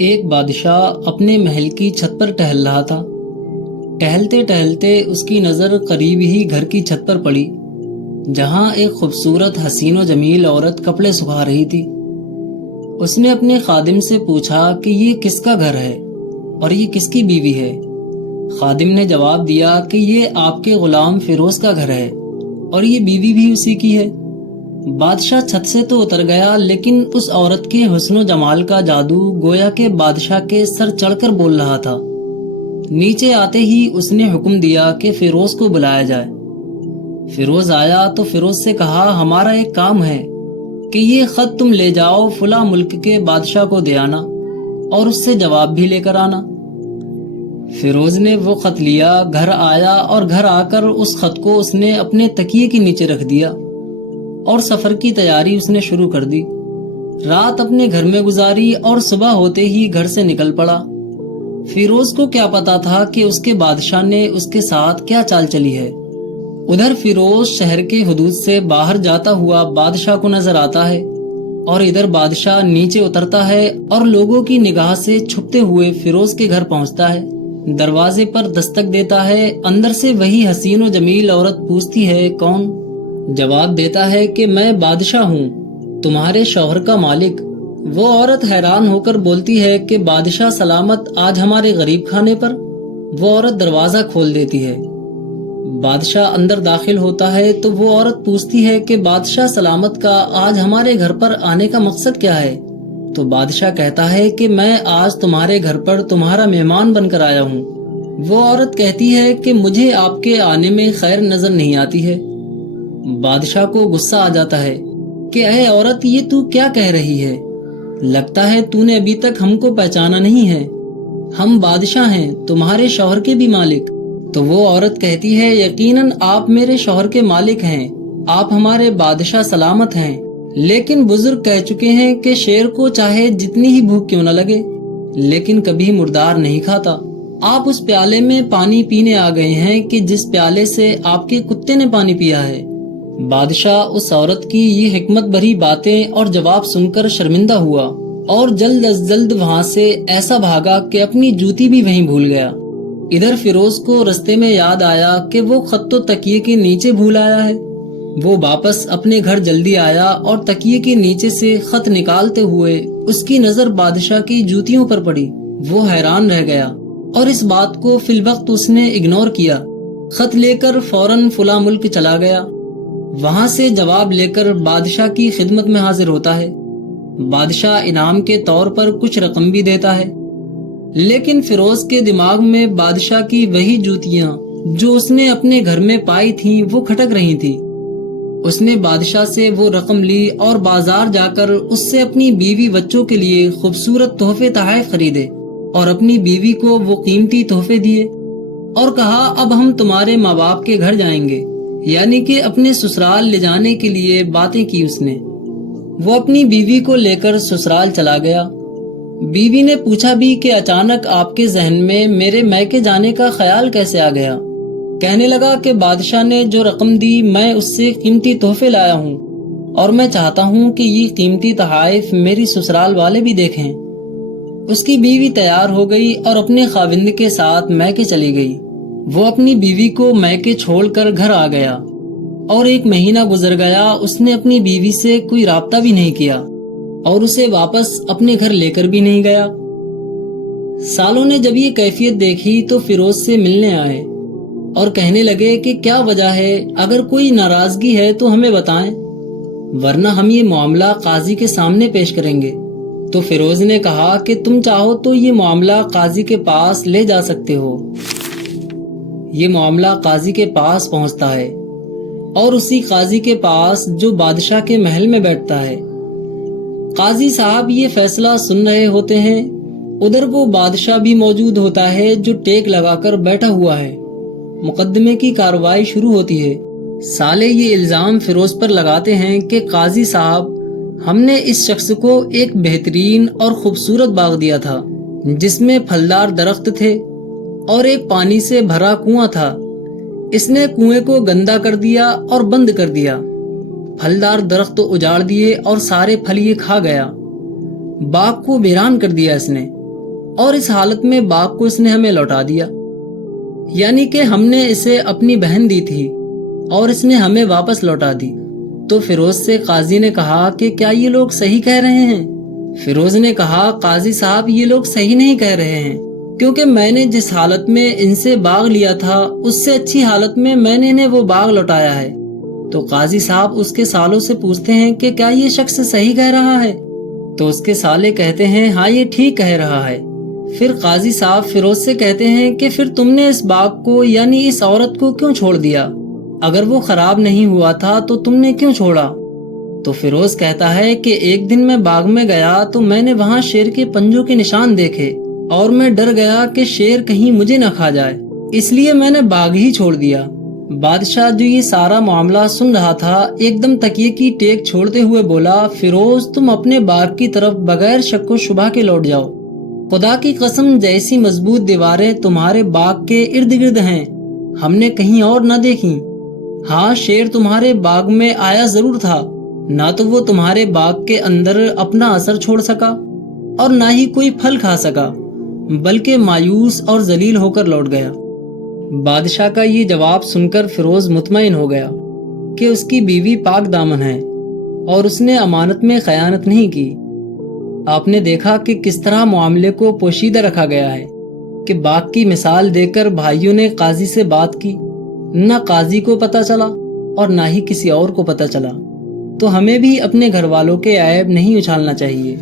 ایک بادشاہ اپنے محل کی چھت پر ٹہل رہا تھا۔ ٹہلتے ٹہلتے اس کی نظر قریب ہی گھر کی چھت پر پڑی، جہاں ایک خوبصورت حسین و جمیل عورت کپڑے سکھا رہی تھی۔ اس نے اپنے خادم سے پوچھا کہ یہ کس کا گھر ہے اور یہ کس کی بیوی ہے؟ خادم نے جواب دیا کہ یہ آپ کے غلام فیروز کا گھر ہے اور یہ بیوی بھی اسی کی ہے۔ بادشاہ چھت سے تو اتر گیا، لیکن اس عورت کے حسن و جمال کا جادو گویا کہ بادشاہ کے سر چڑھ کر بول رہا تھا۔ نیچے آتے ہی اس نے حکم دیا کہ فیروز کو بلایا جائے۔ فیروز آیا تو فیروز سے کہا، ہمارا ایک کام ہے کہ یہ خط تم لے جاؤ فلاں ملک کے بادشاہ کو دے آنا اور اس سے جواب بھی لے کر آنا۔ فیروز نے وہ خط لیا، گھر آیا اور گھر آ کر اس خط کو اس نے اپنے تکیے کے نیچے رکھ دیا اور سفر کی تیاری اس نے شروع کر دی۔ رات اپنے گھر میں گزاری اور صبح ہوتے ہی گھر سے نکل پڑا۔ فیروز کو کیا پتا تھا کہ اس کے بادشاہ نے اس کے ساتھ کیا چال چلی ہے۔ ادھر فیروز شہر کے حدود سے باہر جاتا ہوا بادشاہ کو نظر آتا ہے اور ادھر بادشاہ نیچے اترتا ہے اور لوگوں کی نگاہ سے چھپتے ہوئے فیروز کے گھر پہنچتا ہے۔ دروازے پر دستک دیتا ہے، اندر سے وہی حسین و جمیل عورت پوچھتی ہے، کون؟ جواب دیتا ہے کہ میں بادشاہ ہوں، تمہارے شوہر کا مالک۔ وہ عورت حیران ہو کر بولتی ہے کہ بادشاہ سلامت آج ہمارے غریب کھانے پر۔ وہ عورت دروازہ کھول دیتی ہے۔ بادشاہ اندر داخل ہوتا ہے تو وہ عورت پوچھتی ہے کہ بادشاہ سلامت کا آج ہمارے گھر پر آنے کا مقصد کیا ہے؟ تو بادشاہ کہتا ہے کہ میں آج تمہارے گھر پر تمہارا مہمان بن کر آیا ہوں۔ وہ عورت کہتی ہے کہ مجھے آپ کے آنے میں خیر نظر نہیں آتی ہے۔ بادشاہ کو غصہ آ جاتا ہے کہ اے عورت، یہ تو کیا کہہ رہی ہے؟ لگتا ہے تو نے ابھی تک ہم کو پہچانا نہیں ہے۔ ہم بادشاہ ہیں، تمہارے شوہر کے بھی مالک۔ تو وہ عورت کہتی ہے، یقیناً آپ میرے شوہر کے مالک ہیں، آپ ہمارے بادشاہ سلامت ہیں، لیکن بزرگ کہہ چکے ہیں کہ شیر کو چاہے جتنی ہی بھوک کیوں نہ لگے لیکن کبھی مردار نہیں کھاتا۔ آپ اس پیالے میں پانی پینے آ گئے ہیں کہ جس پیالے سے آپ کے کتے نے پانی پیا ہے۔ بادشاہ اس عورت کی یہ حکمت بھری باتیں اور جواب سن کر شرمندہ ہوا اور جلد از جلد وہاں سے ایسا بھاگا کہ اپنی جوتی بھی وہیں بھول گیا۔ ادھر فیروز کو رستے میں یاد آیا کہ وہ خط تو تکیے کے نیچے بھول آیا ہے۔ وہ واپس اپنے گھر جلدی آیا اور تکیے کے نیچے سے خط نکالتے ہوئے اس کی نظر بادشاہ کی جوتیوں پر پڑی۔ وہ حیران رہ گیا اور اس بات کو فی الوقت اس نے اگنور کیا۔ خط لے کر فوراً فلاں ملک چلا گیا۔ وہاں سے جواب لے کر بادشاہ کی خدمت میں حاضر ہوتا ہے۔ بادشاہ انعام کے طور پر کچھ رقم بھی دیتا ہے، لیکن فیروز کے دماغ میں بادشاہ کی وہی جوتیاں جو اس نے اپنے گھر میں پائی تھیں وہ کھٹک رہی تھی۔ اس نے بادشاہ سے وہ رقم لی اور بازار جا کر اس سے اپنی بیوی بچوں کے لیے خوبصورت تحفے تحائف خریدے اور اپنی بیوی کو وہ قیمتی تحفے دیے اور کہا، اب ہم تمہارے ماں باپ کے گھر جائیں گے، یعنی کہ اپنے سسرال لے جانے کے لیے باتیں کی اس نے۔ وہ اپنی بیوی کو لے کر سسرال چلا گیا۔ بیوی نے پوچھا بھی کہ اچانک آپ کے ذہن میں میرے میکے جانے کا خیال کیسے آ گیا؟ کہنے لگا کہ بادشاہ نے جو رقم دی میں اس سے قیمتی تحفے لایا ہوں اور میں چاہتا ہوں کہ یہ قیمتی تحائف میری سسرال والے بھی دیکھیں۔ اس کی بیوی تیار ہو گئی اور اپنے خاوند کے ساتھ میکے چلی گئی۔ وہ اپنی بیوی کو میکے چھوڑ کر گھر آ گیا اور 1 مہینہ گزر گیا، اس نے اپنی بیوی سے کوئی رابطہ بھی نہیں کیا اور اسے واپس اپنے گھر لے کر بھی نہیں گیا۔ سالوں نے جب یہ کیفیت دیکھی تو فیروز سے ملنے آئے اور کہنے لگے کہ کیا وجہ ہے، اگر کوئی ناراضگی ہے تو ہمیں بتائیں، ورنہ ہم یہ معاملہ قاضی کے سامنے پیش کریں گے۔ تو فیروز نے کہا کہ تم چاہو تو یہ معاملہ قاضی کے پاس لے جا سکتے ہو۔ یہ معاملہ قاضی کے پاس پہنچتا ہے اور اسی قاضی کے پاس جو بادشاہ کے محل میں بیٹھتا ہے۔ قاضی صاحب یہ فیصلہ سن رہے ہوتے ہیں، ادھر وہ بادشاہ بھی موجود ہوتا ہے جو ٹیک لگا کر بیٹھا ہوا ہے۔ مقدمے کی کارروائی شروع ہوتی ہے۔ سالے یہ الزام فیروز پر لگاتے ہیں کہ قاضی صاحب، ہم نے اس شخص کو ایک بہترین اور خوبصورت باغ دیا تھا جس میں پھلدار درخت تھے اور ایک پانی سے بھرا کنواں تھا۔ اس نے کنویں کو گندا کر دیا اور بند کر دیا، پھلدار درخت تو اجاڑ دیے اور سارے پھل یہ کھا گیا، باغ کو ویران کر دیا اس نے۔ اور اس حالت میں باغ کو اس نے ہمیں لوٹا دیا، یعنی کہ ہم نے اسے اپنی بہن دی تھی اور اس نے ہمیں واپس لوٹا دی۔ تو فیروز سے قاضی نے کہا کہ کیا یہ لوگ صحیح کہہ رہے ہیں؟ فیروز نے کہا قاضی صاحب یہ لوگ صحیح نہیں کہہ رہے ہیں، کیونکہ میں نے جس حالت میں ان سے باغ لیا تھا اس سے اچھی حالت میں میں نے انہیں وہ باغ لوٹایا ہے۔ تو قاضی صاحب اس کے سالوں سے پوچھتے ہیں کہ کیا یہ شخص صحیح کہہ رہا ہے؟ تو اس کے سالے کہتے ہیں ہاں یہ ٹھیک کہہ رہا ہے۔ پھر قاضی صاحب فیروز سے کہتے ہیں کہ پھر تم نے اس باغ کو یعنی اس عورت کو کیوں چھوڑ دیا؟ اگر وہ خراب نہیں ہوا تھا تو تم نے کیوں چھوڑا؟ تو فیروز کہتا ہے کہ ایک دن میں باغ میں گیا تو میں نے وہاں شیر کے پنجوں کے نشان دیکھے اور میں ڈر گیا کہ شیر کہیں مجھے نہ کھا جائے، اس لیے میں نے باغ ہی چھوڑ دیا۔ بادشاہ جو یہ سارا معاملہ سن رہا تھا ایک دم تکیے کی ٹیک چھوڑتے ہوئے بولا، فیروز تم اپنے باغ کی طرف بغیر شک و شبہ کے لوٹ جاؤ، خدا کی قسم جیسی مضبوط دیواریں تمہارے باغ کے ارد گرد ہیں ہم نے کہیں اور نہ دیکھی۔ ہاں شیر تمہارے باغ میں آیا ضرور تھا، نہ تو وہ تمہارے باغ کے اندر اپنا اثر چھوڑ سکا اور نہ ہی کوئی پھل کھا سکا، بلکہ مایوس اور ذلیل ہو کر لوٹ گیا۔ بادشاہ کا یہ جواب سن کر فیروز مطمئن ہو گیا کہ اس کی بیوی پاک دامن ہے اور اس نے امانت میں خیانت نہیں کی۔ آپ نے دیکھا کہ کس طرح معاملے کو پوشیدہ رکھا گیا ہے کہ باغ کی مثال دے کر بھائیوں نے قاضی سے بات کی، نہ قاضی کو پتہ چلا اور نہ ہی کسی اور کو پتہ چلا۔ تو ہمیں بھی اپنے گھر والوں کے عیب نہیں اچھالنا چاہیے۔